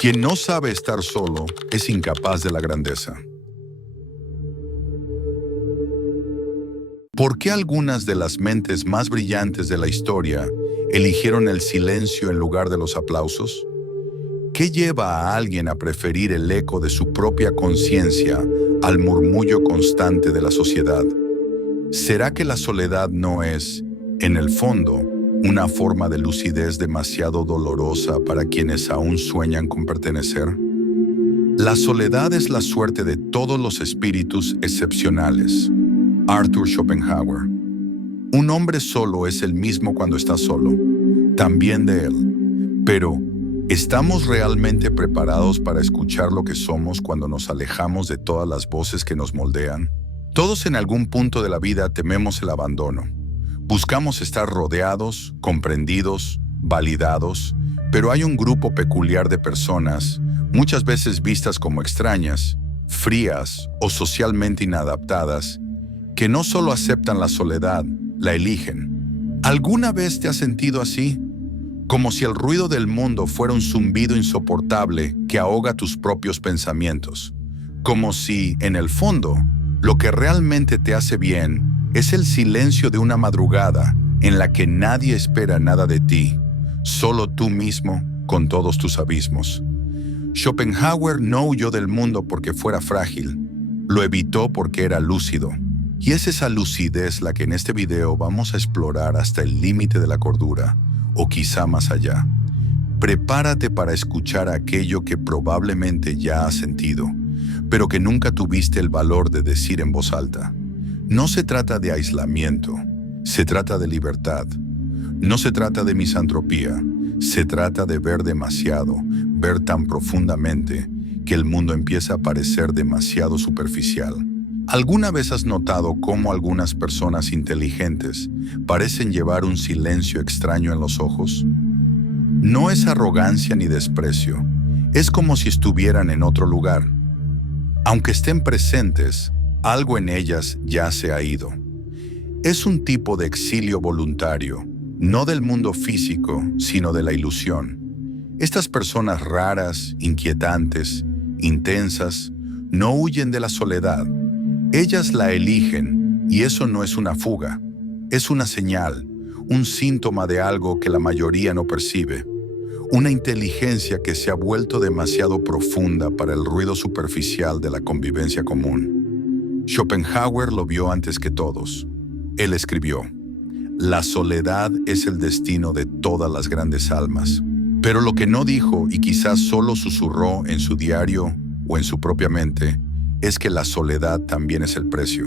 Quien no sabe estar solo es incapaz de la grandeza. ¿Por qué algunas de las mentes más brillantes de la historia eligieron el silencio en lugar de los aplausos? ¿Qué lleva a alguien a preferir el eco de su propia conciencia al murmullo constante de la sociedad? ¿Será que la soledad no es, en el fondo, una forma de lucidez demasiado dolorosa para quienes aún sueñan con pertenecer? La soledad es la suerte de todos los espíritus excepcionales. Arthur Schopenhauer. Un hombre solo es el mismo cuando está solo, también de él. Pero, ¿estamos realmente preparados para escuchar lo que somos cuando nos alejamos de todas las voces que nos moldean? Todos en algún punto de la vida tememos el abandono. Buscamos estar rodeados, comprendidos, validados, pero hay un grupo peculiar de personas, muchas veces vistas como extrañas, frías o socialmente inadaptadas, que no solo aceptan la soledad, la eligen. ¿Alguna vez te has sentido así? Como si el ruido del mundo fuera un zumbido insoportable que ahoga tus propios pensamientos. Como si, en el fondo, lo que realmente te hace bien es el silencio de una madrugada en la que nadie espera nada de ti, solo tú mismo con todos tus abismos. Schopenhauer no huyó del mundo porque fuera frágil, lo evitó porque era lúcido. Y es esa lucidez la que en este video vamos a explorar hasta el límite de la cordura, o quizá más allá. Prepárate para escuchar aquello que probablemente ya has sentido, pero que nunca tuviste el valor de decir en voz alta. No se trata de aislamiento, se trata de libertad. No se trata de misantropía, se trata de ver demasiado, ver tan profundamente, que el mundo empieza a parecer demasiado superficial. ¿Alguna vez has notado cómo algunas personas inteligentes parecen llevar un silencio extraño en los ojos? No es arrogancia ni desprecio, es como si estuvieran en otro lugar. Aunque estén presentes, algo en ellas ya se ha ido. Es un tipo de exilio voluntario, no del mundo físico, sino de la ilusión. Estas personas raras, inquietantes, intensas, no huyen de la soledad. Ellas la eligen, y eso no es una fuga, es una señal, un síntoma de algo que la mayoría no percibe. Una inteligencia que se ha vuelto demasiado profunda para el ruido superficial de la convivencia común. Schopenhauer lo vio antes que todos. Él escribió: «La soledad es el destino de todas las grandes almas». Pero lo que no dijo, y quizás solo susurró en su diario o en su propia mente, es que la soledad también es el precio.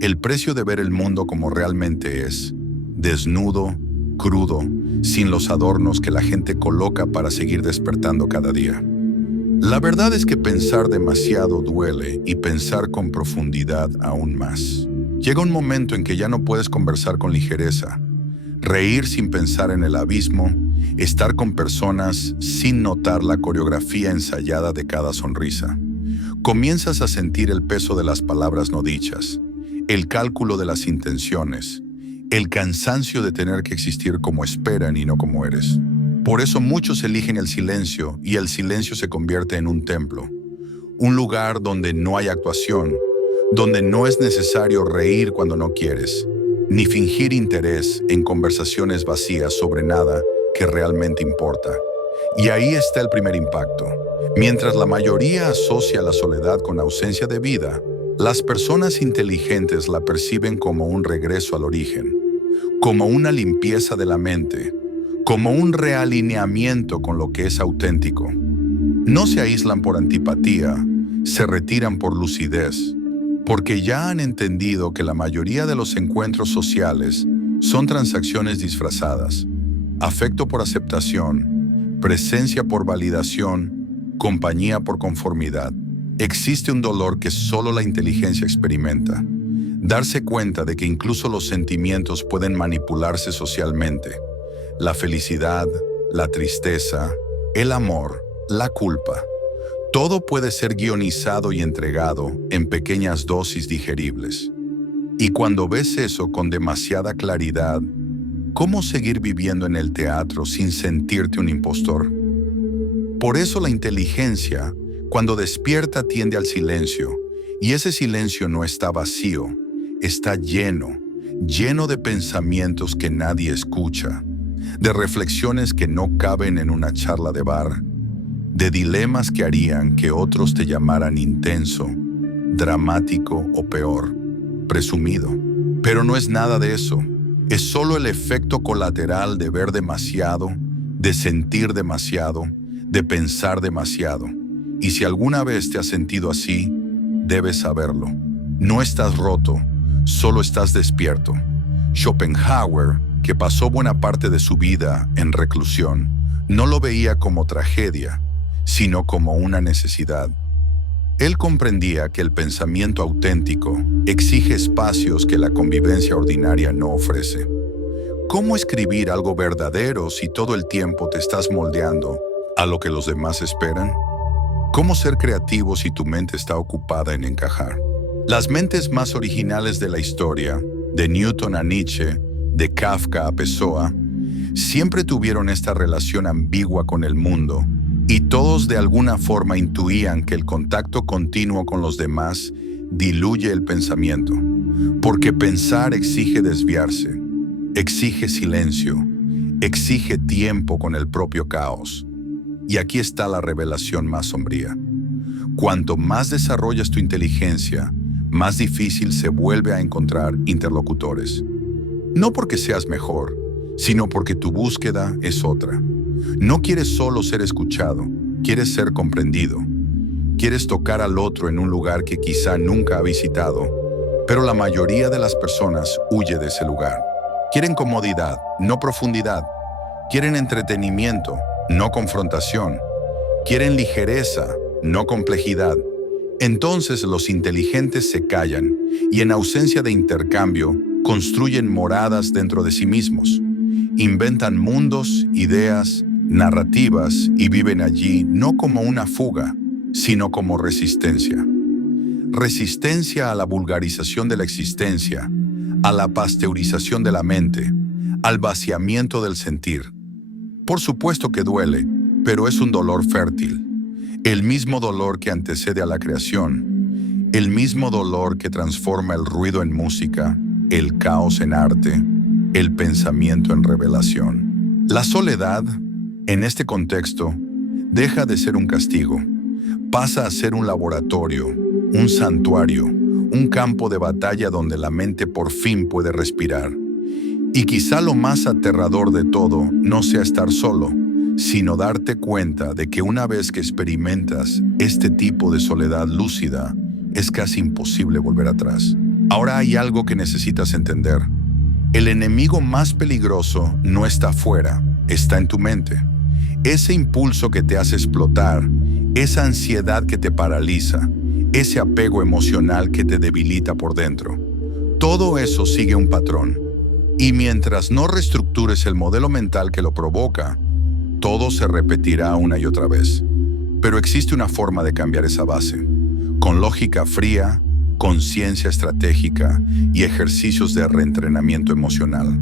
El precio de ver el mundo como realmente es, desnudo, crudo, sin los adornos que la gente coloca para seguir despertando cada día. La verdad es que pensar demasiado duele y pensar con profundidad aún más. Llega un momento en que ya no puedes conversar con ligereza, reír sin pensar en el abismo, estar con personas sin notar la coreografía ensayada de cada sonrisa. Comienzas a sentir el peso de las palabras no dichas, el cálculo de las intenciones, el cansancio de tener que existir como esperan y no como eres. Por eso muchos eligen el silencio y el silencio se convierte en un templo, un lugar donde no hay actuación, donde no es necesario reír cuando no quieres, ni fingir interés en conversaciones vacías sobre nada que realmente importa. Y ahí está el primer impacto. Mientras la mayoría asocia la soledad con ausencia de vida, las personas inteligentes la perciben como un regreso al origen, como una limpieza de la mente, como un realineamiento con lo que es auténtico. No se aíslan por antipatía, se retiran por lucidez, porque ya han entendido que la mayoría de los encuentros sociales son transacciones disfrazadas, afecto por aceptación, presencia por validación, compañía por conformidad. Existe un dolor que solo la inteligencia experimenta. Darse cuenta de que incluso los sentimientos pueden manipularse socialmente. La felicidad, la tristeza, el amor, la culpa. Todo puede ser guionizado y entregado en pequeñas dosis digeribles. Y cuando ves eso con demasiada claridad, ¿cómo seguir viviendo en el teatro sin sentirte un impostor? Por eso la inteligencia, cuando despierta, tiende al silencio, y ese silencio no está vacío, está lleno de pensamientos que nadie escucha, de reflexiones que no caben en una charla de bar, de dilemas que harían que otros te llamaran intenso, dramático o peor, presumido. Pero no es nada de eso, es solo el efecto colateral de ver demasiado, de sentir demasiado, de pensar demasiado. Y si alguna vez te has sentido así, debes saberlo. No estás roto, solo estás despierto. Schopenhauer, que pasó buena parte de su vida en reclusión, no lo veía como tragedia, sino como una necesidad. Él comprendía que el pensamiento auténtico exige espacios que la convivencia ordinaria no ofrece. ¿Cómo escribir algo verdadero si todo el tiempo te estás moldeando a lo que los demás esperan? ¿Cómo ser creativo si tu mente está ocupada en encajar? Las mentes más originales de la historia, de Newton a Nietzsche, de Kafka a Pessoa, siempre tuvieron esta relación ambigua con el mundo, y todos de alguna forma intuían que el contacto continuo con los demás diluye el pensamiento, porque pensar exige desviarse, exige silencio, exige tiempo con el propio caos. Y aquí está la revelación más sombría. Cuanto más desarrollas tu inteligencia, más difícil se vuelve a encontrar interlocutores. No porque seas mejor, sino porque tu búsqueda es otra. No quieres solo ser escuchado, quieres ser comprendido. Quieres tocar al otro en un lugar que quizá nunca ha visitado, pero la mayoría de las personas huye de ese lugar. Quieren comodidad, no profundidad. Quieren entretenimiento, no confrontación. Quieren ligereza, no complejidad. Entonces los inteligentes se callan y en ausencia de intercambio construyen moradas dentro de sí mismos. Inventan mundos, ideas, narrativas y viven allí no como una fuga, sino como resistencia. Resistencia a la vulgarización de la existencia, a la pasteurización de la mente, al vaciamiento del sentir. Por supuesto que duele, pero es un dolor fértil. El mismo dolor que antecede a la creación, el mismo dolor que transforma el ruido en música, el caos en arte, el pensamiento en revelación. La soledad, en este contexto, deja de ser un castigo, pasa a ser un laboratorio, un santuario, un campo de batalla donde la mente por fin puede respirar. Y quizá lo más aterrador de todo no sea estar solo, sino darte cuenta de que una vez que experimentas este tipo de soledad lúcida, es casi imposible volver atrás. Ahora hay algo que necesitas entender. El enemigo más peligroso no está afuera, está en tu mente. Ese impulso que te hace explotar, esa ansiedad que te paraliza, ese apego emocional que te debilita por dentro. Todo eso sigue un patrón. Y mientras no reestructures el modelo mental que lo provoca, todo se repetirá una y otra vez. Pero existe una forma de cambiar esa base. Con lógica fría, conciencia estratégica y ejercicios de reentrenamiento emocional.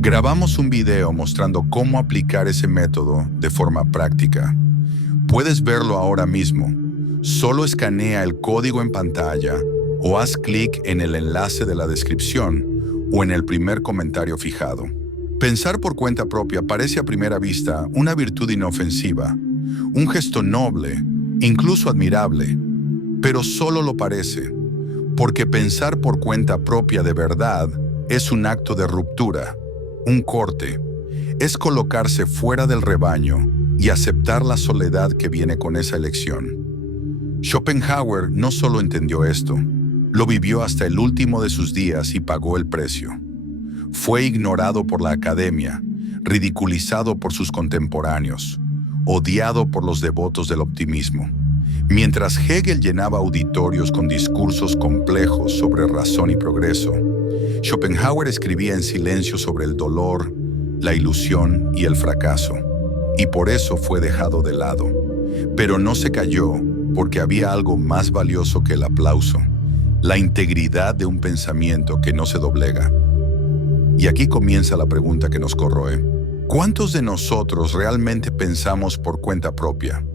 Grabamos un video mostrando cómo aplicar ese método de forma práctica. Puedes verlo ahora mismo. Solo escanea el código en pantalla o haz clic en el enlace de la descripción o en el primer comentario fijado. Pensar por cuenta propia parece a primera vista una virtud inofensiva, un gesto noble, incluso admirable, pero solo lo parece, porque pensar por cuenta propia de verdad es un acto de ruptura, un corte, es colocarse fuera del rebaño y aceptar la soledad que viene con esa elección. Schopenhauer no solo entendió esto, lo vivió hasta el último de sus días y pagó el precio. Fue ignorado por la academia, ridiculizado por sus contemporáneos, odiado por los devotos del optimismo. Mientras Hegel llenaba auditorios con discursos complejos sobre razón y progreso, Schopenhauer escribía en silencio sobre el dolor, la ilusión y el fracaso, y por eso fue dejado de lado. Pero no se cayó porque había algo más valioso que el aplauso, la integridad de un pensamiento que no se doblega. Y aquí comienza la pregunta que nos corroe. ¿Cuántos de nosotros realmente pensamos por cuenta propia?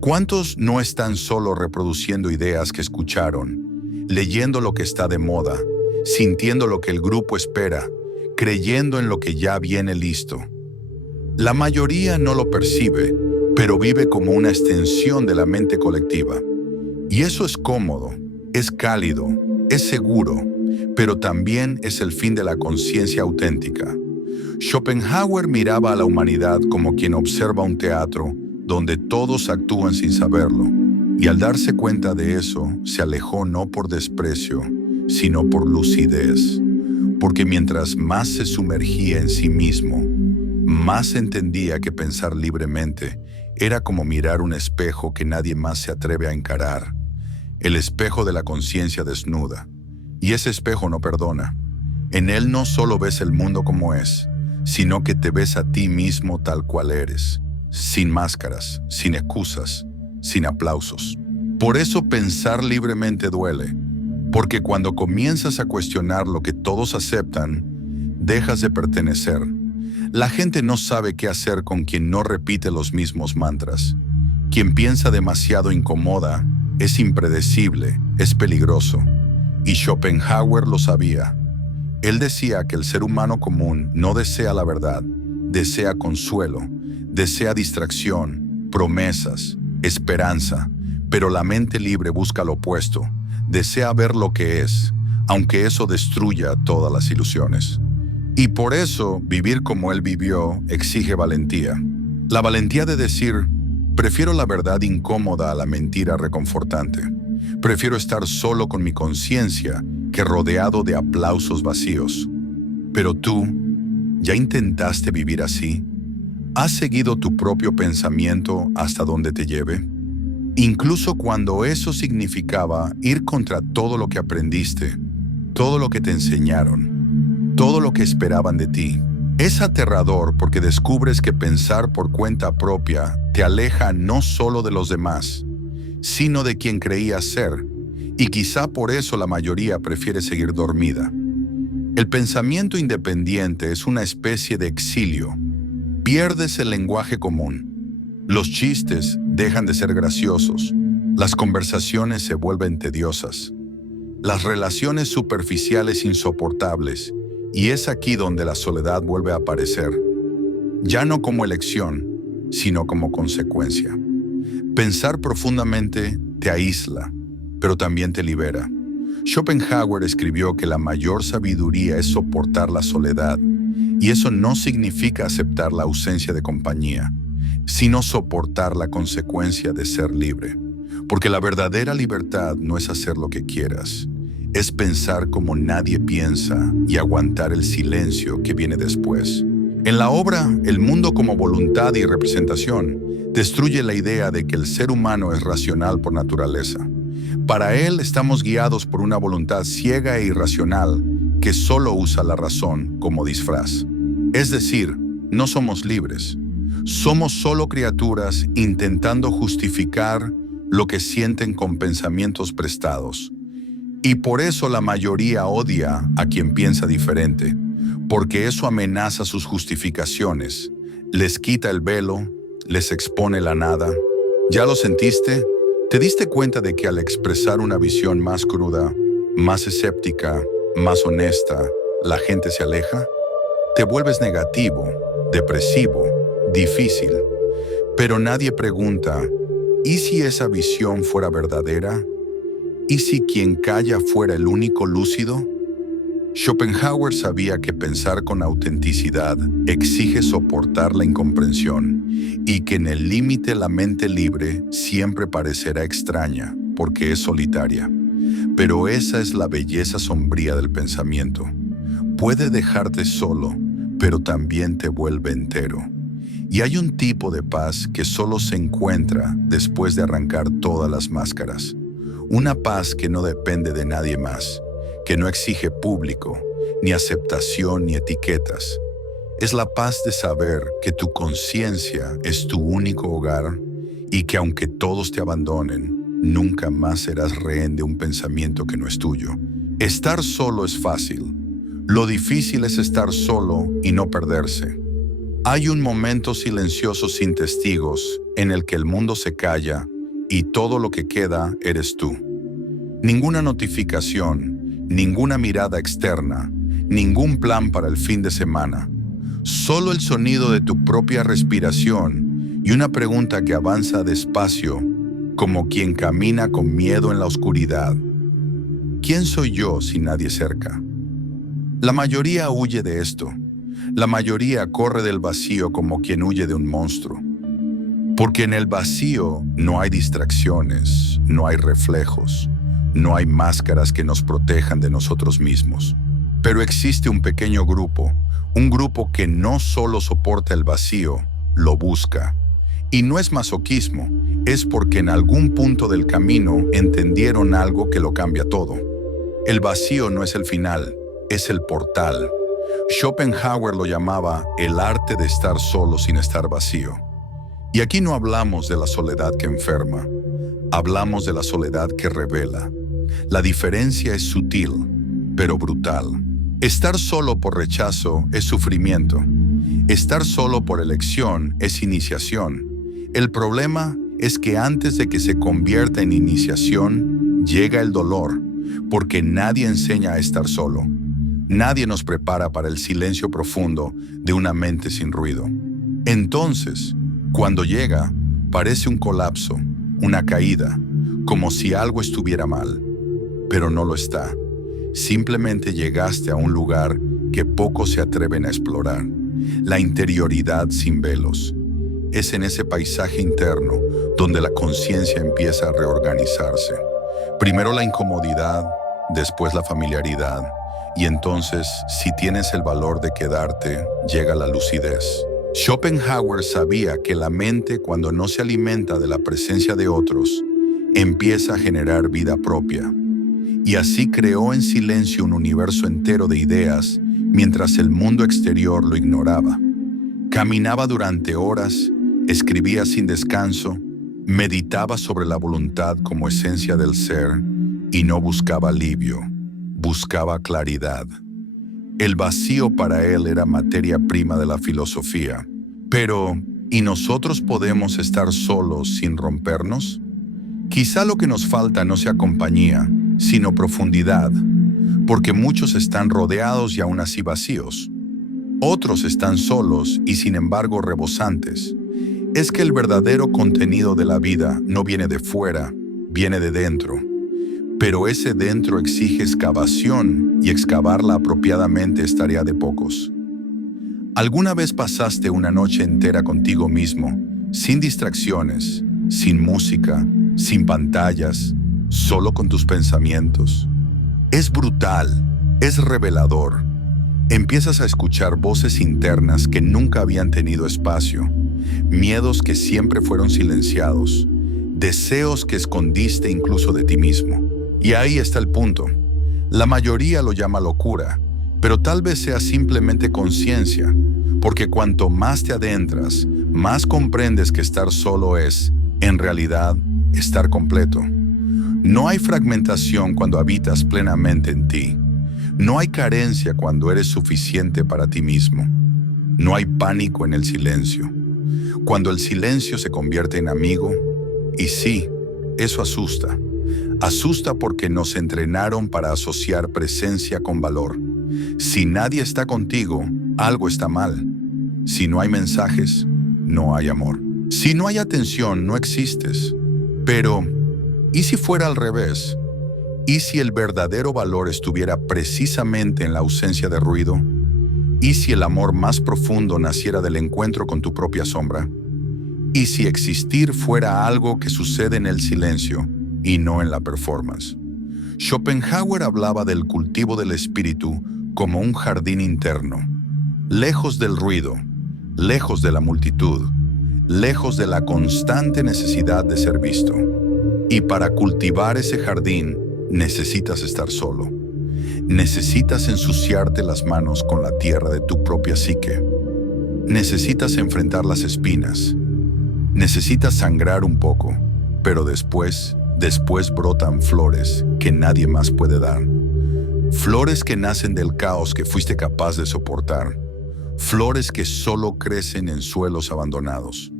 ¿Cuántos no están solo reproduciendo ideas que escucharon, leyendo lo que está de moda, sintiendo lo que el grupo espera, creyendo en lo que ya viene listo? La mayoría no lo percibe, pero vive como una extensión de la mente colectiva. Y eso es cómodo, es cálido, es seguro, pero también es el fin de la conciencia auténtica. Schopenhauer miraba a la humanidad como quien observa un teatro donde todos actúan sin saberlo, y al darse cuenta de eso, se alejó no por desprecio, sino por lucidez, porque mientras más se sumergía en sí mismo, más entendía que pensar libremente era como mirar un espejo que nadie más se atreve a encarar, el espejo de la conciencia desnuda. Y ese espejo no perdona. En él no solo ves el mundo como es, sino que te ves a ti mismo tal cual eres, sin máscaras, sin excusas, sin aplausos. Por eso pensar libremente duele, porque cuando comienzas a cuestionar lo que todos aceptan, dejas de pertenecer. La gente no sabe qué hacer con quien no repite los mismos mantras. Quien piensa demasiado incomoda, es impredecible, es peligroso. Y Schopenhauer lo sabía. Él decía que el ser humano común no desea la verdad, desea consuelo, desea distracción, promesas, esperanza, pero la mente libre busca lo opuesto, desea ver lo que es, aunque eso destruya todas las ilusiones. Y por eso, vivir como él vivió exige valentía. La valentía de decir, prefiero la verdad incómoda a la mentira reconfortante. Prefiero estar solo con mi conciencia que rodeado de aplausos vacíos. Pero tú, ¿ya intentaste vivir así? ¿Has seguido tu propio pensamiento hasta donde te lleve? Incluso cuando eso significaba ir contra todo lo que aprendiste, todo lo que te enseñaron, todo lo que esperaban de ti. Es aterrador porque descubres que pensar por cuenta propia te aleja no solo de los demás, sino de quien creías ser, y quizá por eso la mayoría prefiere seguir dormida. El pensamiento independiente es una especie de exilio. Pierdes el lenguaje común. Los chistes dejan de ser graciosos. Las conversaciones se vuelven tediosas. Las relaciones superficiales insoportables. Y es aquí donde la soledad vuelve a aparecer. Ya no como elección, sino como consecuencia. Pensar profundamente te aísla, pero también te libera. Schopenhauer escribió que la mayor sabiduría es soportar la soledad, y eso no significa aceptar la ausencia de compañía, sino soportar la consecuencia de ser libre. Porque la verdadera libertad no es hacer lo que quieras, es pensar como nadie piensa y aguantar el silencio que viene después. En la obra, El mundo como voluntad y representación, destruye la idea de que el ser humano es racional por naturaleza. Para él estamos guiados por una voluntad ciega e irracional que solo usa la razón como disfraz. Es decir, no somos libres. Somos solo criaturas intentando justificar lo que sienten con pensamientos prestados. Y por eso la mayoría odia a quien piensa diferente, porque eso amenaza sus justificaciones, les quita el velo, les expone la nada. ¿Ya lo sentiste? ¿Te diste cuenta de que al expresar una visión más cruda, más escéptica, más honesta, la gente se aleja? Te vuelves negativo, depresivo, difícil. Pero nadie pregunta, ¿y si esa visión fuera verdadera? ¿Y si quien calla fuera el único lúcido? Schopenhauer sabía que pensar con autenticidad exige soportar la incomprensión y que en el límite la mente libre siempre parecerá extraña porque es solitaria. Pero esa es la belleza sombría del pensamiento. Puede dejarte solo, pero también te vuelve entero. Y hay un tipo de paz que solo se encuentra después de arrancar todas las máscaras. Una paz que no depende de nadie más, que no exige público, ni aceptación ni etiquetas. Es la paz de saber que tu conciencia es tu único hogar y que aunque todos te abandonen, nunca más serás rehén de un pensamiento que no es tuyo. Estar solo es fácil. Lo difícil es estar solo y no perderse. Hay un momento silencioso sin testigos en el que el mundo se calla y todo lo que queda eres tú. Ninguna notificación, ninguna mirada externa, ningún plan para el fin de semana. Solo el sonido de tu propia respiración y una pregunta que avanza despacio, como quien camina con miedo en la oscuridad. ¿Quién soy yo sin nadie cerca? La mayoría huye de esto. La mayoría corre del vacío como quien huye de un monstruo. Porque en el vacío no hay distracciones, no hay reflejos, no hay máscaras que nos protejan de nosotros mismos. Pero existe un pequeño grupo, un grupo que no solo soporta el vacío, lo busca. Y no es masoquismo, es porque en algún punto del camino entendieron algo que lo cambia todo. El vacío no es el final, es el portal. Schopenhauer lo llamaba el arte de estar solo sin estar vacío. Y aquí no hablamos de la soledad que enferma, hablamos de la soledad que revela. La diferencia es sutil, pero brutal. Estar solo por rechazo es sufrimiento. Estar solo por elección es iniciación. El problema es que antes de que se convierta en iniciación, llega el dolor, porque nadie enseña a estar solo. Nadie nos prepara para el silencio profundo de una mente sin ruido. Entonces, cuando llega, parece un colapso, una caída, como si algo estuviera mal. Pero no lo está. Simplemente llegaste a un lugar que pocos se atreven a explorar. La interioridad sin velos. Es en ese paisaje interno donde la conciencia empieza a reorganizarse. Primero la incomodidad, después la familiaridad. Y entonces, si tienes el valor de quedarte, llega la lucidez. Schopenhauer sabía que la mente, cuando no se alimenta de la presencia de otros, empieza a generar vida propia. Y así creó en silencio un universo entero de ideas, mientras el mundo exterior lo ignoraba. Caminaba durante horas, escribía sin descanso, meditaba sobre la voluntad como esencia del ser y no buscaba alivio. Buscaba claridad. El vacío para él era materia prima de la filosofía. Pero, ¿y nosotros podemos estar solos sin rompernos? Quizá lo que nos falta no sea compañía, sino profundidad, porque muchos están rodeados y aún así vacíos. Otros están solos y sin embargo rebosantes. Es que el verdadero contenido de la vida no viene de fuera, viene de dentro. Pero ese dentro exige excavación y excavarla apropiadamente es tarea de pocos. ¿Alguna vez pasaste una noche entera contigo mismo, sin distracciones, sin música, sin pantallas, solo con tus pensamientos? Es brutal, es revelador. Empiezas a escuchar voces internas que nunca habían tenido espacio, miedos que siempre fueron silenciados, deseos que escondiste incluso de ti mismo. Y ahí está el punto. La mayoría lo llama locura, pero tal vez sea simplemente conciencia, porque cuanto más te adentras, más comprendes que estar solo es, en realidad, estar completo. No hay fragmentación cuando habitas plenamente en ti. No hay carencia cuando eres suficiente para ti mismo. No hay pánico en el silencio. Cuando el silencio se convierte en amigo, y sí, eso asusta. Asusta porque nos entrenaron para asociar presencia con valor. Si nadie está contigo, algo está mal. Si no hay mensajes, no hay amor. Si no hay atención, no existes. Pero, ¿y si fuera al revés? ¿Y si el verdadero valor estuviera precisamente en la ausencia de ruido? ¿Y si el amor más profundo naciera del encuentro con tu propia sombra? ¿Y si existir fuera algo que sucede en el silencio y no en la performance? Schopenhauer hablaba del cultivo del espíritu como un jardín interno, lejos del ruido, lejos de la multitud, lejos de la constante necesidad de ser visto. Y para cultivar ese jardín, necesitas estar solo. Necesitas ensuciarte las manos con la tierra de tu propia psique. Necesitas enfrentar las espinas. Necesitas sangrar un poco, pero después brotan flores que nadie más puede dar. Flores que nacen del caos que fuiste capaz de soportar. flores que solo crecen en suelos abandonados.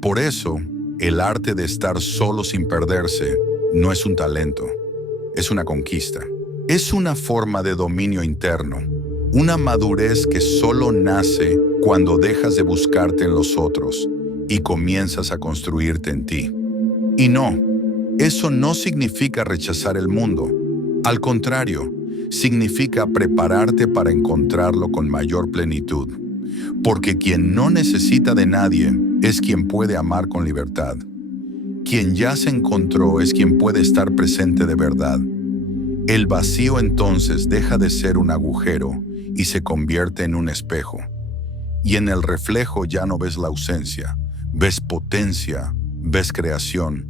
Por eso, el arte de estar solo sin perderse no es un talento, es una conquista. Es una forma de dominio interno, una madurez que solo nace cuando dejas de buscarte en los otros y comienzas a construirte en ti. Y no, eso no significa rechazar el mundo. Al contrario, significa prepararte para encontrarlo con mayor plenitud. Porque quien no necesita de nadie es quien puede amar con libertad. Quien ya se encontró es quien puede estar presente de verdad. El vacío entonces deja de ser un agujero y se convierte en un espejo. Y en el reflejo ya no ves la ausencia, ves potencia, ves creación,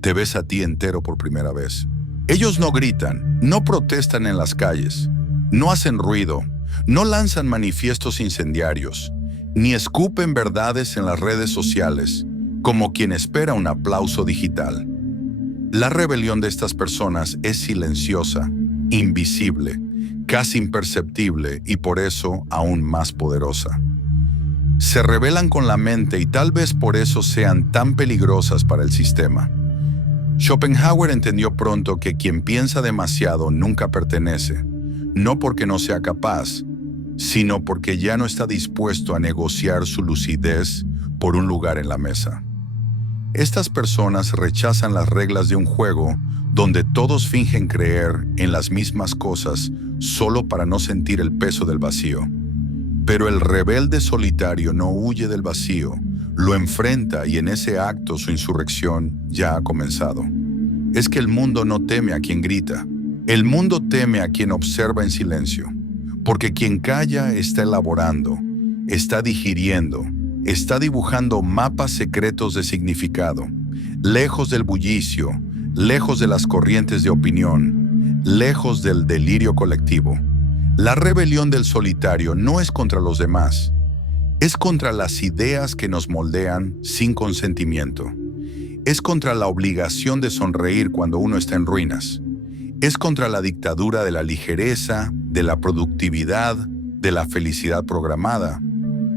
te ves a ti entero por primera vez. Ellos no gritan, no protestan en las calles, no hacen ruido, no lanzan manifiestos incendiarios, ni escupen verdades en las redes sociales, como quien espera un aplauso digital. La rebelión de estas personas es silenciosa, invisible, casi imperceptible y por eso aún más poderosa. Se rebelan con la mente y tal vez por eso sean tan peligrosas para el sistema. Schopenhauer entendió pronto que quien piensa demasiado nunca pertenece, no porque no sea capaz, sino porque ya no está dispuesto a negociar su lucidez por un lugar en la mesa. Estas personas rechazan las reglas de un juego donde todos fingen creer en las mismas cosas solo para no sentir el peso del vacío. Pero el rebelde solitario no huye del vacío, lo enfrenta y en ese acto su insurrección ya ha comenzado. Es que el mundo no teme a quien grita, el mundo teme a quien observa en silencio, porque quien calla está elaborando, está digiriendo, está dibujando mapas secretos de significado, lejos del bullicio, lejos de las corrientes de opinión, lejos del delirio colectivo. La rebelión del solitario no es contra los demás, es contra las ideas que nos moldean sin consentimiento. Es contra la obligación de sonreír cuando uno está en ruinas. Es contra la dictadura de la ligereza, de la productividad, de la felicidad programada.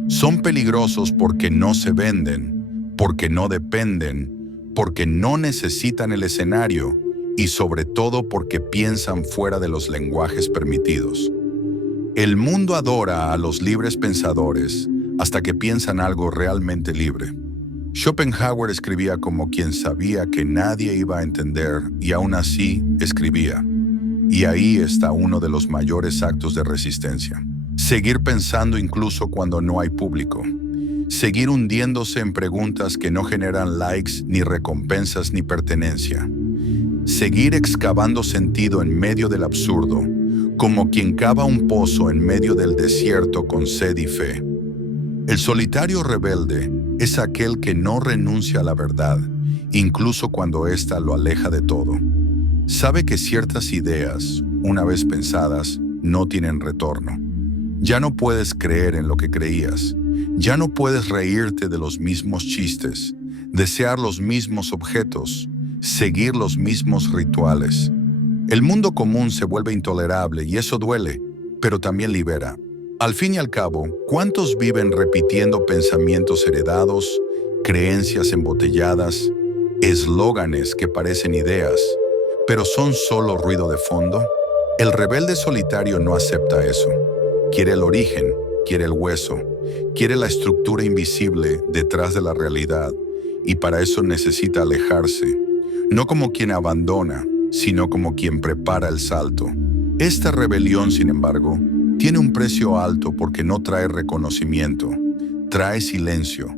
Son peligrosos porque no se venden, porque no dependen, porque no necesitan el escenario y sobre todo porque piensan fuera de los lenguajes permitidos. El mundo adora a los libres pensadores hasta que piensan algo realmente libre. Schopenhauer escribía como quien sabía que nadie iba a entender y aún así escribía. Y ahí está uno de los mayores actos de resistencia. Seguir pensando incluso cuando no hay público. Seguir hundiéndose en preguntas que no generan likes, ni recompensas, ni pertenencia. Seguir excavando sentido en medio del absurdo, como quien cava un pozo en medio del desierto con sed y fe. El solitario rebelde es aquel que no renuncia a la verdad, incluso cuando ésta lo aleja de todo. Sabe que ciertas ideas, una vez pensadas, no tienen retorno. Ya no puedes creer en lo que creías. Ya no puedes reírte de los mismos chistes, desear los mismos objetos, seguir los mismos rituales. El mundo común se vuelve intolerable y eso duele, pero también libera. Al fin y al cabo, ¿cuántos viven repitiendo pensamientos heredados, creencias embotelladas, eslóganes que parecen ideas, pero son solo ruido de fondo? El rebelde solitario no acepta eso. Quiere el origen, quiere el hueso, quiere la estructura invisible detrás de la realidad, y para eso necesita alejarse, no como quien abandona, sino como quien prepara el salto. Esta rebelión, sin embargo, tiene un precio alto porque no trae reconocimiento, trae silencio,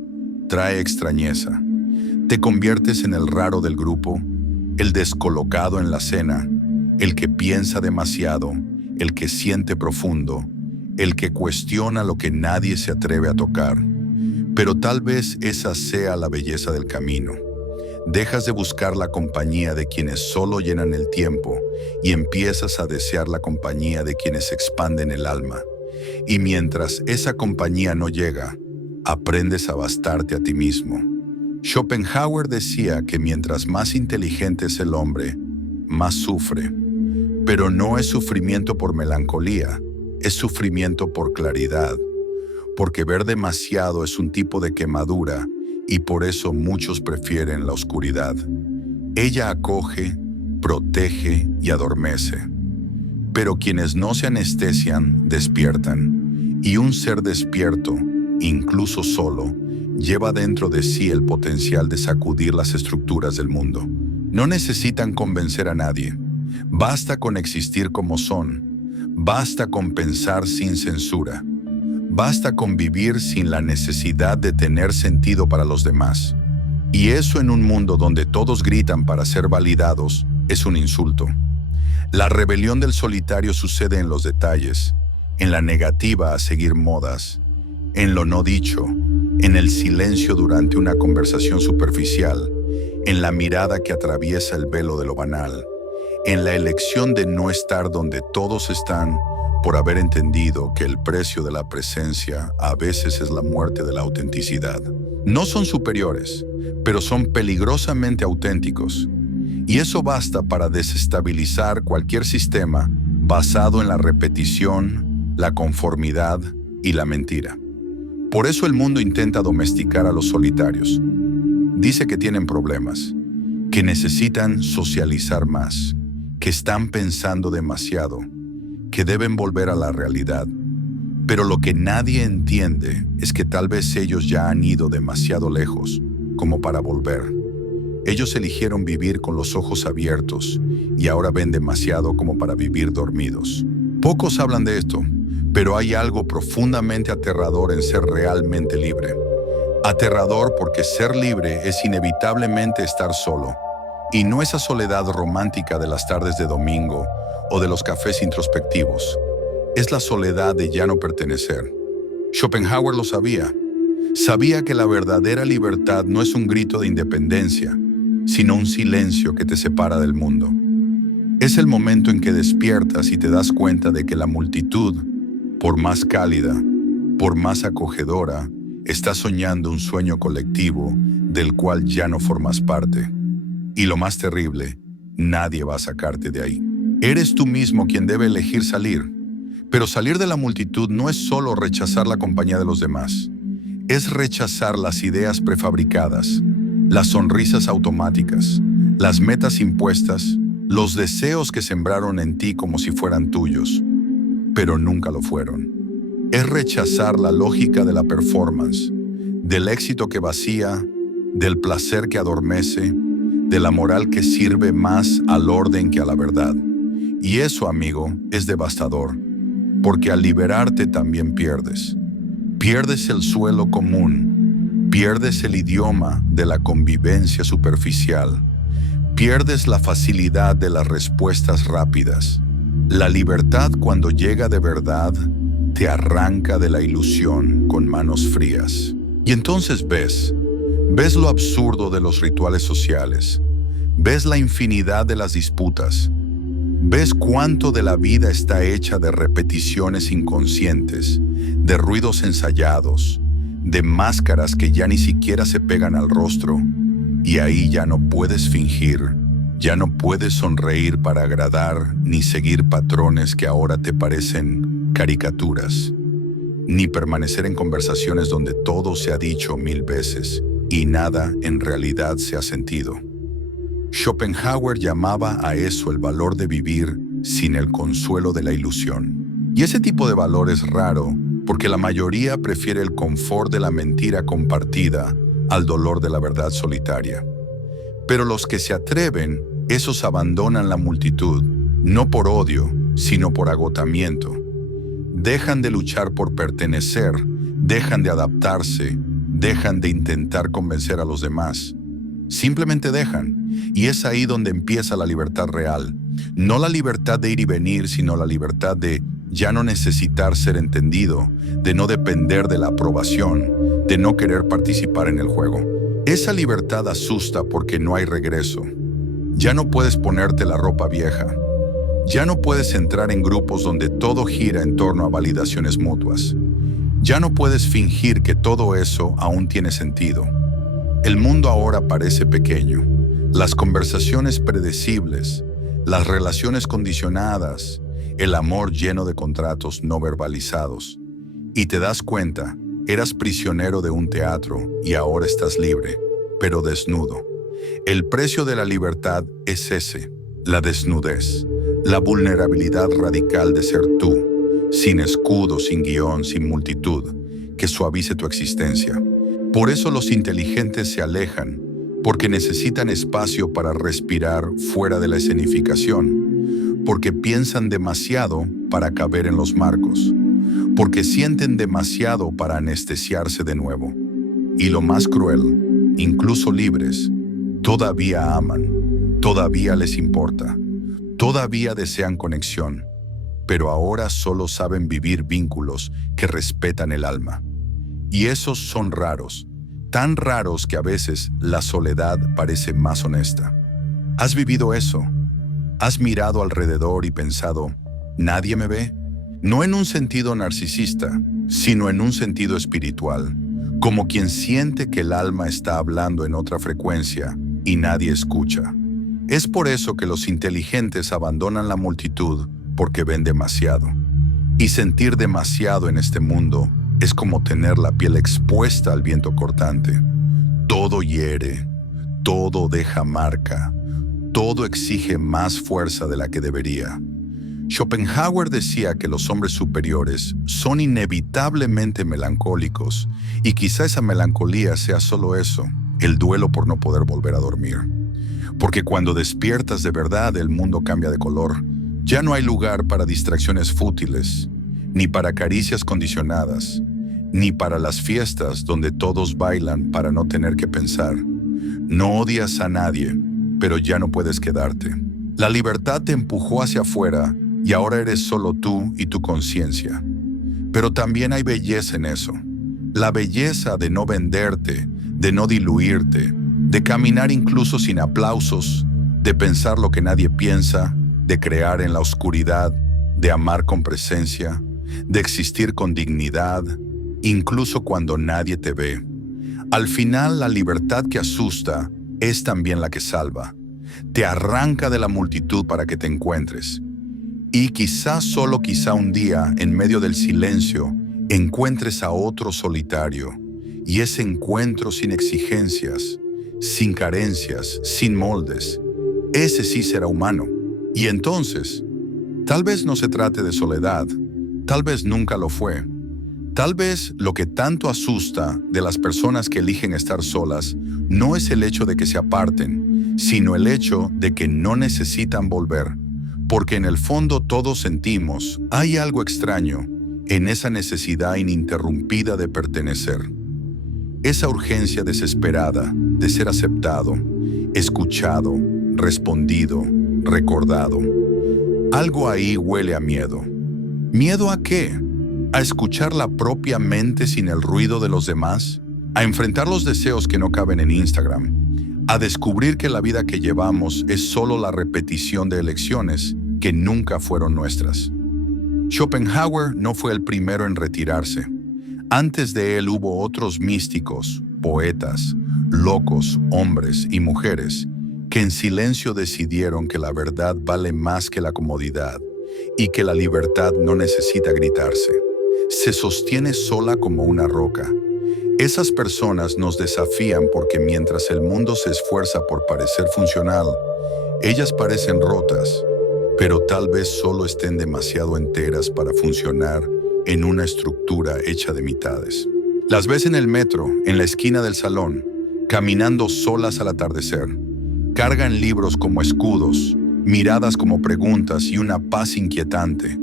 trae extrañeza. Te conviertes en el raro del grupo, el descolocado en la cena, el que piensa demasiado, el que siente profundo, el que cuestiona lo que nadie se atreve a tocar. Pero tal vez esa sea la belleza del camino. Dejas de buscar la compañía de quienes solo llenan el tiempo y empiezas a desear la compañía de quienes expanden el alma. Y mientras esa compañía no llega, aprendes a bastarte a ti mismo. Schopenhauer decía que mientras más inteligente es el hombre, más sufre. Pero no es sufrimiento por melancolía, es sufrimiento por claridad. porque ver demasiado es un tipo de quemadura y por eso muchos prefieren la oscuridad. Ella acoge, protege y adormece. Pero quienes no se anestesian, despiertan. Y un ser despierto, incluso solo, lleva dentro de sí el potencial de sacudir las estructuras del mundo. No necesitan convencer a nadie. Basta con existir como son. Basta con pensar sin censura. Basta con vivir sin la necesidad de tener sentido para los demás. Y eso en un mundo donde todos gritan para ser validados es un insulto. La rebelión del solitario sucede en los detalles, en la negativa a seguir modas, en lo no dicho, en el silencio durante una conversación superficial, en la mirada que atraviesa el velo de lo banal, en la elección de no estar donde todos están por haber entendido que el precio de la presencia a veces es la muerte de la autenticidad. No son superiores, pero son peligrosamente auténticos. Y eso basta para desestabilizar cualquier sistema basado en la repetición, la conformidad y la mentira. Por eso el mundo intenta domesticar a los solitarios. Dice que tienen problemas, que necesitan socializar más, que están pensando demasiado, que deben volver a la realidad. Pero lo que nadie entiende es que tal vez ellos ya han ido demasiado lejos como para volver. Ellos eligieron vivir con los ojos abiertos y ahora ven demasiado como para vivir dormidos. Pocos hablan de esto, pero hay algo profundamente aterrador en ser realmente libre. Aterrador porque ser libre es inevitablemente estar solo, y no esa soledad romántica de las tardes de domingo o de los cafés introspectivos. Es la soledad de ya no pertenecer. Schopenhauer lo sabía. Sabía que la verdadera libertad no es un grito de independencia, sino un silencio que te separa del mundo. Es el momento en que despiertas y te das cuenta de que la multitud, por más cálida, por más acogedora, está soñando un sueño colectivo del cual ya no formas parte. Y lo más terrible, nadie va a sacarte de ahí. Eres tú mismo quien debe elegir salir. Pero salir de la multitud no es solo rechazar la compañía de los demás. Es rechazar las ideas prefabricadas, las sonrisas automáticas, las metas impuestas, los deseos que sembraron en ti como si fueran tuyos, pero nunca lo fueron. Es rechazar la lógica de la performance, del éxito que vacía, del placer que adormece, de la moral que sirve más al orden que a la verdad. Y eso, amigo, es devastador, porque al liberarte también pierdes. Pierdes el suelo común, pierdes el idioma de la convivencia superficial, pierdes la facilidad de las respuestas rápidas. La libertad, cuando llega de verdad, te arranca de la ilusión con manos frías. Y entonces ves lo absurdo de los rituales sociales, ves la infinidad de las disputas, ves cuánto de la vida está hecha de repeticiones inconscientes, de ruidos ensayados, de máscaras que ya ni siquiera se pegan al rostro, y ahí ya no puedes fingir, ya no puedes sonreír para agradar ni seguir patrones que ahora te parecen caricaturas, ni permanecer en conversaciones donde todo se ha dicho 1000 veces y nada en realidad se ha sentido. Schopenhauer llamaba a eso el valor de vivir sin el consuelo de la ilusión. Y ese tipo de valor es raro porque la mayoría prefiere el confort de la mentira compartida al dolor de la verdad solitaria. Pero los que se atreven, esos abandonan la multitud, no por odio, sino por agotamiento. Dejan de luchar por pertenecer, dejan de adaptarse, dejan de intentar convencer a los demás. Simplemente dejan, y es ahí donde empieza la libertad real. No la libertad de ir y venir, sino la libertad de ya no necesitar ser entendido, de no depender de la aprobación, de no querer participar en el juego. Esa libertad asusta porque no hay regreso. Ya no puedes ponerte la ropa vieja. Ya no puedes entrar en grupos donde todo gira en torno a validaciones mutuas. Ya no puedes fingir que todo eso aún tiene sentido. El mundo ahora parece pequeño. Las conversaciones predecibles, las relaciones condicionadas, el amor lleno de contratos no verbalizados. Y te das cuenta Eras prisionero de un teatro y ahora estás libre, pero desnudo. El precio de la libertad es ese, la desnudez, la vulnerabilidad radical de ser tú, sin escudo, sin guión, sin multitud, que suavice tu existencia. Por eso los inteligentes se alejan, porque necesitan espacio para respirar fuera de la escenificación, porque piensan demasiado para caber en los marcos, porque sienten demasiado para anestesiarse de nuevo. Y lo más cruel, incluso libres, todavía aman, todavía les importa, todavía desean conexión, pero ahora solo saben vivir vínculos que respetan el alma. Y esos son raros, tan raros que a veces la soledad parece más honesta. ¿Has vivido eso? ¿Has mirado alrededor y pensado, nadie me ve? No en un sentido narcisista, sino en un sentido espiritual, como quien siente que el alma está hablando en otra frecuencia y nadie escucha. Es por eso que los inteligentes abandonan la multitud, porque ven demasiado. Y sentir demasiado en este mundo es como tener la piel expuesta al viento cortante. Todo hiere, todo deja marca, todo exige más fuerza de la que debería. Schopenhauer decía que los hombres superiores son inevitablemente melancólicos, y quizá esa melancolía sea solo eso, el duelo por no poder volver a dormir. Porque cuando despiertas de verdad, el mundo cambia de color. Ya no hay lugar para distracciones fútiles, ni para caricias condicionadas, ni para las fiestas donde todos bailan para no tener que pensar. No odias a nadie, pero ya no puedes quedarte. La libertad te empujó hacia afuera y ahora eres solo tú y tu conciencia. Pero también hay belleza en eso. La belleza de no venderte, de no diluirte, de caminar incluso sin aplausos, de pensar lo que nadie piensa, de crear en la oscuridad, de amar con presencia, de existir con dignidad, incluso cuando nadie te ve. Al final, la libertad que asusta es también la que salva. Te arranca de la multitud para que te encuentres. Y quizá, solo quizá un día, en medio del silencio, encuentres a otro solitario. Y ese encuentro sin exigencias, sin carencias, sin moldes, ese sí será humano. Y entonces, tal vez no se trate de soledad, tal vez nunca lo fue. Tal vez lo que tanto asusta de las personas que eligen estar solas no es el hecho de que se aparten, sino el hecho de que no necesitan volver. Porque en el fondo todos sentimos, hay algo extraño en esa necesidad ininterrumpida de pertenecer. Esa urgencia desesperada de ser aceptado, escuchado, respondido, recordado. Algo ahí huele a miedo. ¿Miedo a qué? ¿A escuchar la propia mente sin el ruido de los demás? ¿A enfrentar los deseos que no caben en Instagram? ¿A descubrir que la vida que llevamos es solo la repetición de elecciones que nunca fueron nuestras? Schopenhauer no fue el primero en retirarse. Antes de él hubo otros místicos, poetas, locos, hombres y mujeres que en silencio decidieron que la verdad vale más que la comodidad y que la libertad no necesita gritarse. Se sostiene sola como una roca. Esas personas nos desafían porque mientras el mundo se esfuerza por parecer funcional, ellas parecen rotas, pero tal vez solo estén demasiado enteras para funcionar en una estructura hecha de mitades. Las ves en el metro, en la esquina del salón, caminando solas al atardecer. Cargan libros como escudos, miradas como preguntas y una paz inquietante,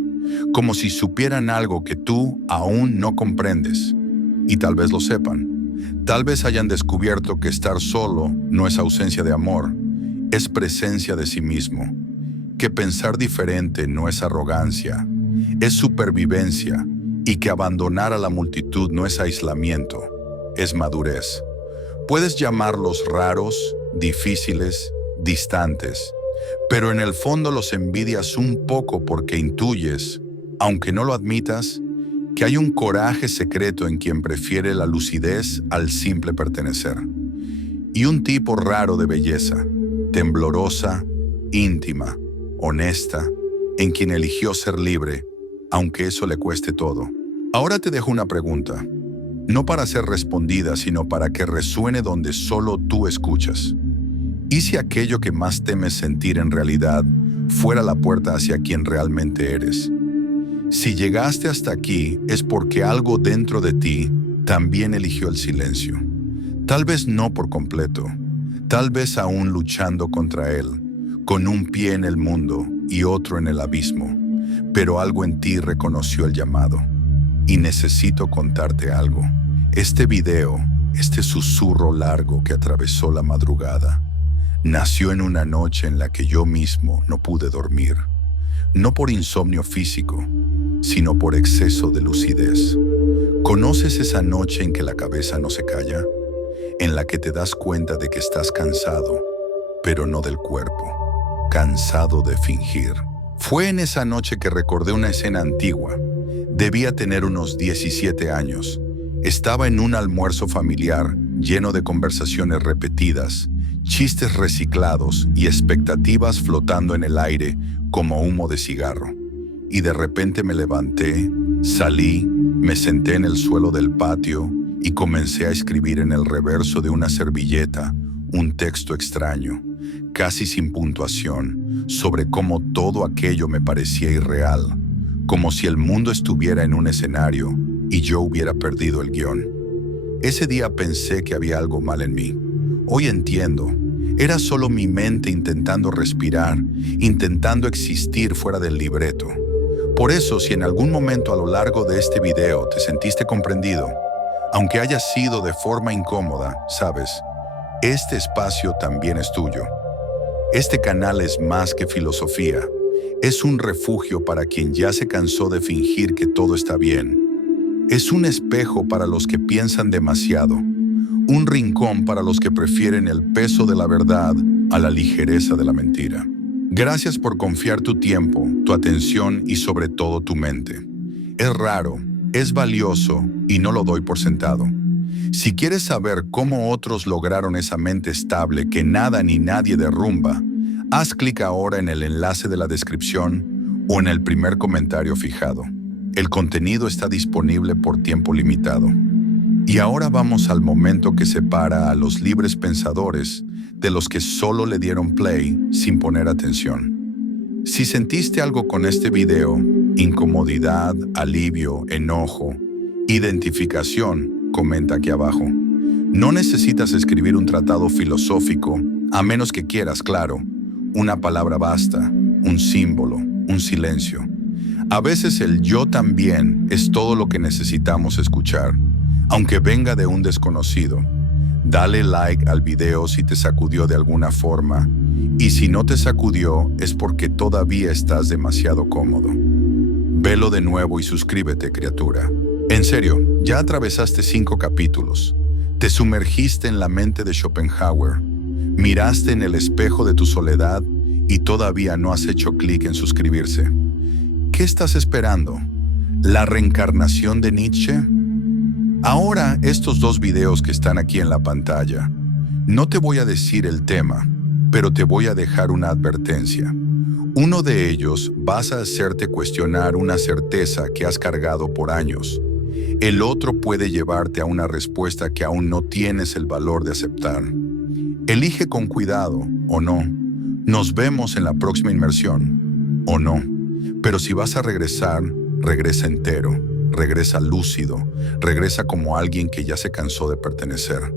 como si supieran algo que tú aún no comprendes. Y tal vez lo sepan. Tal vez hayan descubierto que estar solo no es ausencia de amor, es presencia de sí mismo. Que pensar diferente no es arrogancia, es supervivencia, y que abandonar a la multitud no es aislamiento, es madurez. Puedes llamarlos raros, difíciles, distantes, pero en el fondo los envidias un poco porque intuyes, aunque no lo admitas, que hay un coraje secreto en quien prefiere la lucidez al simple pertenecer. Y un tipo raro de belleza, temblorosa, íntima, honesta, en quien eligió ser libre, aunque eso le cueste todo. Ahora te dejo una pregunta. no para ser respondida, sino para que resuene donde solo tú escuchas. ¿Y si aquello que más temes sentir en realidad fuera la puerta hacia quien realmente eres? Si llegaste hasta aquí es porque algo dentro de ti también eligió el silencio. Tal vez no por completo, tal vez aún luchando contra él, con un pie en el mundo y otro en el abismo, pero algo en ti reconoció el llamado. Y necesito contarte algo. Este video, este susurro largo que atravesó la madrugada, nació en una noche en la que yo mismo no pude dormir, no por insomnio físico, sino por exceso de lucidez. ¿Conoces esa noche en que la cabeza no se calla? En la que te das cuenta de que estás cansado, pero no del cuerpo, cansado de fingir. Fue en esa noche que recordé una escena antigua. Debía tener unos 17 años. Estaba en un almuerzo familiar lleno de conversaciones repetidas, chistes reciclados y expectativas flotando en el aire como humo de cigarro. Y de repente me levanté, salí, me senté en el suelo del patio y comencé a escribir en el reverso de una servilleta un texto extraño, casi sin puntuación, sobre cómo todo aquello me parecía irreal, como si el mundo estuviera en un escenario y yo hubiera perdido el guión. Ese día pensé que había algo mal en mí. Hoy entiendo, era solo mi mente intentando respirar, intentando existir fuera del libreto. Por eso, si en algún momento a lo largo de este video te sentiste comprendido, aunque haya sido de forma incómoda, sabes, este espacio también es tuyo. Este canal es más que filosofía. Es un refugio para quien ya se cansó de fingir que todo está bien. Es un espejo para los que piensan demasiado. Un rincón para los que prefieren el peso de la verdad a la ligereza de la mentira. Gracias por confiar tu tiempo, tu atención y sobre todo tu mente. Es raro, es valioso y no lo doy por sentado. Si quieres saber cómo otros lograron esa mente estable que nada ni nadie derrumba, haz clic ahora en el enlace de la descripción o en el primer comentario fijado. El contenido está disponible por tiempo limitado. Y ahora vamos al momento que separa a los libres pensadores de los que solo le dieron play sin poner atención. Si sentiste algo con este video, incomodidad, alivio, enojo, identificación, comenta aquí abajo. No necesitas escribir un tratado filosófico, a menos que quieras, claro. Una palabra basta, un símbolo, un silencio. A veces el yo también es todo lo que necesitamos escuchar, aunque venga de un desconocido. Dale like al video si te sacudió de alguna forma, y si no te sacudió es porque todavía estás demasiado cómodo. Velo de nuevo y suscríbete, criatura. En serio, ya atravesaste 5 capítulos. Te sumergiste en la mente de Schopenhauer. Miraste en el espejo de tu soledad y todavía no has hecho clic en suscribirse. ¿Qué estás esperando? ¿La reencarnación de Nietzsche? Ahora, estos 2 videos que están aquí en la pantalla. No te voy a decir el tema, pero te voy a dejar una advertencia. Uno de ellos vas a hacerte cuestionar una certeza que has cargado por años. El otro puede llevarte a una respuesta que aún no tienes el valor de aceptar. Elige con cuidado, o no. Nos vemos en la próxima inmersión, o no. Pero si vas a regresar, regresa entero, regresa lúcido, regresa como alguien que ya se cansó de pertenecer.